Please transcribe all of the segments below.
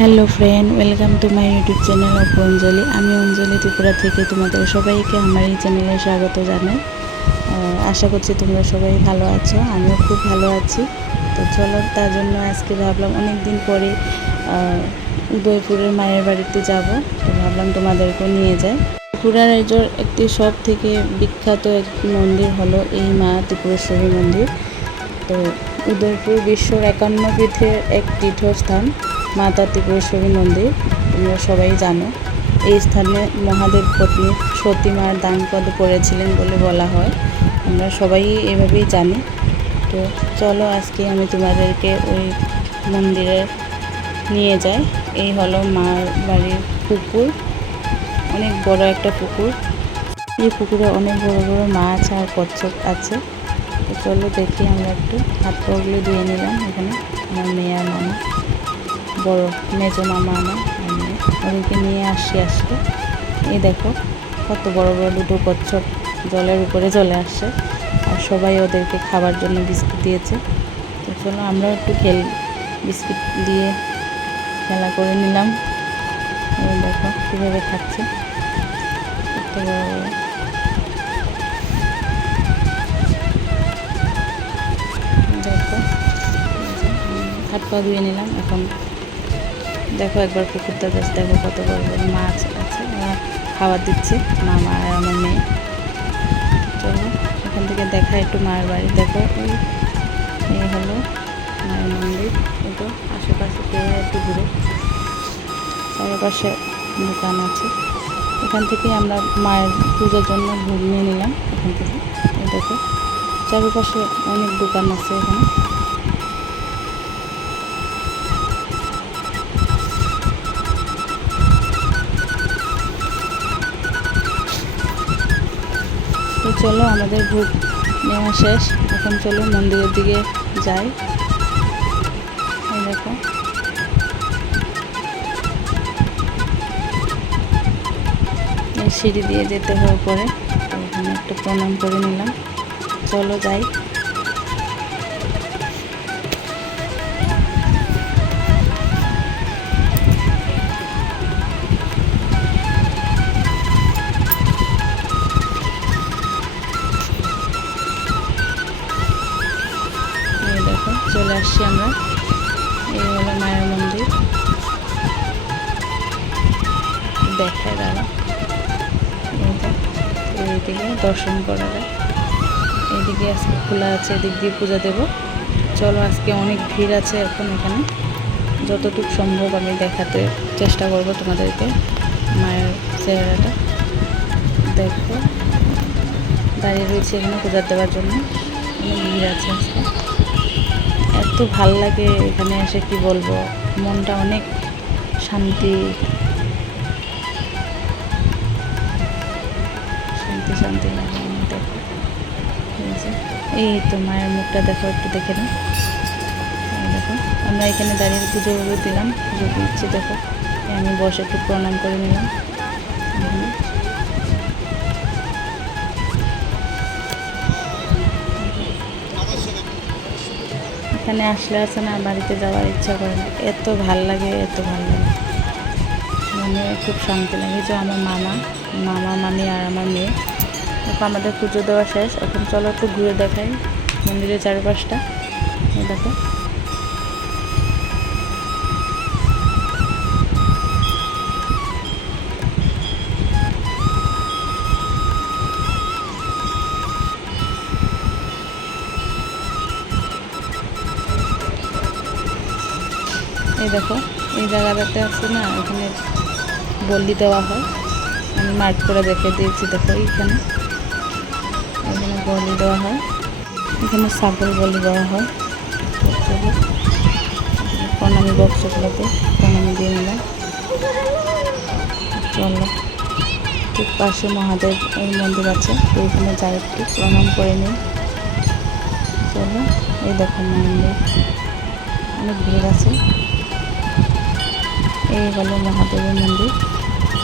Hello friend, welcome to my YouTube channel of Anjali. আমি অঞ্জলি ত্রিপুরা থেকে তোমাদের সবাইকে আমার এই চ্যানেলে স্বাগত জানাই। আশা করছি তোমরা সবাই ভালো আছো, আমিও খুব ভালো আছি। তো চলো, তার জন্য আজকে ভাবলাম অনেক দিন পরে উদয়পুরের মায়ের বাড়িতে যাব। তো ভাবলাম তোমাদেরকেও নিয়ে যাই। ত্রিপুরা রাজ্যের একটি সব থেকে বিখ্যাত একটি মন্দির হলো এই মা ত্রিপুরেশ্বরী মন্দির। তো উদয়পুর বিশ্বের 51 পীঠের এক তীর্থস্থান মাতা ত্রিপুরেশ্বরী মন্দির, তোমরা সবাই জানো। এই স্থানে মহাদেব পত্নী সতী মার দানপদ পড়েছিলেন বলে বলা হয়, আমরা সবাই এভাবেই জানি। তো চলো, আজকে আমি তোমাদেরকে ওই মন্দিরে নিয়ে যাই। এই হলো মার বাড়ির পুকুর, অনেক বড় একটা পুকুর। এই পুকুরে অনেক বড় বড় মাছ আর কচ্ছপ আছে। তো চলো দেখি, আমরা একটু হাত পাগুলো ধুয়ে নিলাম। এখানে আমার মেয়ে আর মামা, বড় মেজো মামা আমার মেয়ে, ওদেরকে নিয়ে আসলে এই দেখো কত বড় বড় দুটো কচ্ছপ জলের উপরে চলে আসছে, আর সবাই ওদেরকে খাবার জন্য বিস্কুট দিয়েছে। তো চলো আমরাও একটু বিস্কুট দিয়ে খেলা করে নিলাম। দেখো কীভাবে খাচ্ছে, কত বড় বড়। দেখো হাত পা ধুয়ে নিলাম। এখন দেখো একবার পুকুরটার কাছে দেখো কত বড় বড় মাছ আছে, ওরা খাবার দিচ্ছে মামা আর আমার মেয়ে। চলো এখান থেকে দেখা একটু মায়ের বাড়ি। দেখো এই হলো মায়ের মন্দির। একটু আশেপাশে একটু ঘুরে, চারপাশে দোকান আছে। এখান থেকে আমরা মায়ের পূজার জন্য ভোগ নিয়ে নিলাম। এখান থেকে দেখো চারপাশে অনেক দোকান আছে এখানে। তো চলো, আমাদের ভোগ নেওয়া শেষ। এখন চলো মন্দিরের দিকে যাই। এই দেখো এই সিঁড়ি দিয়ে যেতে হবে পরে, এখানে একটু প্রণাম করে নিলাম। চলো যাই। এই দেখো চলে আসছি আমরা। এই হলো মায়ের মন্দির, দেখায় দাঁড়া। এইদিকে দর্শন করা যায়, এইদিকে আজকে খোলা আছে, এদিক দিয়ে পূজা দেব। চলো, আজকে অনেক ভিড় আছে এখন এখানে। যতটুকু সম্ভব আমি দেখাতে চেষ্টা করব তোমাদেরকে মায়ের চেহারাটা। দেখো দাঁড়িয়ে রয়েছে এখানে পূজা দেওয়ার জন্য, অনেক ভিড় আছে আজকে। এত ভাল লাগে এখানে এসে, কি বলবো, মনটা অনেক শান্তি শান্তি শান্তি লাগে। দেখো এই তো মায়ের মুখটা দেখো, একটু দেখে নিই। দেখো আমরা এখানে দাঁড়িয়ে পুজো দিলাম, পুজো দিচ্ছি। দেখো আমি বসে একটু প্রণাম করে নিলাম। এখানে আসলে আছে না, বাড়িতে যাওয়ার ইচ্ছা করে না, এত ভাল লাগে, এত ভাল লাগে, মনে খুব শান্তি লাগে। যে আমার মামা মামি আর আমার মেয়ে। দেখো আমাদের পুজো দেওয়া শেষ। এখন চলো একটু ঘুরে দেখাই মন্দিরের চারপাশটা। দেখো এই দেখো এই জায়গাটাতে আছে না, এখানে বলি দেওয়া হয়, আমি মার্ক করে দেখে দিয়েছি। দেখো এখানে বলি দেওয়া হয়, এখানে ছাগল বলি দেওয়া হয়। প্রণামী বক্সগুলোতে প্রণামী দিয়ে নিলাম। চলো, ঠিক পাশে মহাদেব এই মন্দির আছে, এইখানে যাই একটু প্রণাম করে নিই। চলো এই দেখো মন্দির, অনেক ভিড় আছে। এই হলো মহাদেবের মন্দির।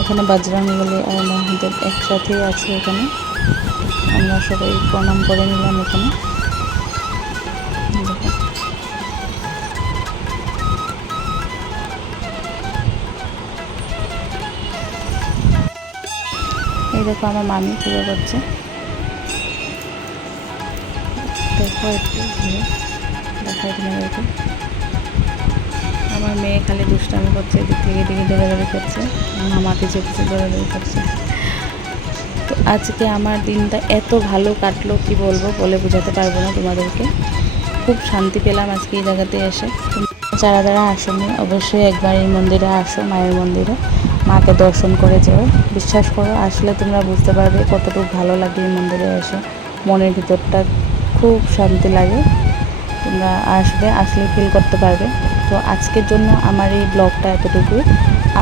এখানে বজরংবলী আর মহাদেব একসাথেই আছে। এখানে আমরা সবাই প্রণাম করে নিলাম। এখানে দেখো এই দেখো আমার মামি পুজো করছে, দেখো একটু ঘুরে দেখাই তোমাদেরকে। আমার মেয়ে খালি দুষ্টামি করছে, এদিক থেকে এদিকে দৌড়াদৌড়ি করছে, মামা পিছিয়ে পিছিয়ে দৌড়াদৌড়ি করছে। তো আজকে আমার দিনটা এত ভালো কাটলো কি বলবো, বলে বোঝাতে পারবো না তোমাদেরকে। খুব শান্তি পেলাম আজকে এই জায়গাতে এসে। যারা যারা আসোনি অবশ্যই একবার এই মন্দিরে আসো, মায়ের মন্দিরে মাকে দর্শন করে যেও। বিশ্বাস করো, আসলে তোমরা বুঝতে পারবে কতটুকু ভালো লাগে এই মন্দিরে এসে। মনের ভিতরটা খুব শান্তি লাগে, তোমরা আসবে, আসলে ফিল করতে পারবে। তো আজকের জন্য আমার এই ব্লগটা এতটুকুই।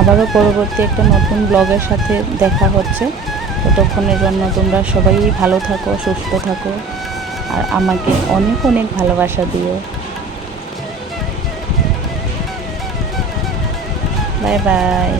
আবারও পরবর্তী একটা নতুন ব্লগের সাথে দেখা হচ্ছে। ততক্ষণের জন্য তোমরা সবাই ভালো থাকো, সুস্থ থাকো, আর আমাকে অনেক অনেক ভালোবাসা দিও। Bye bye.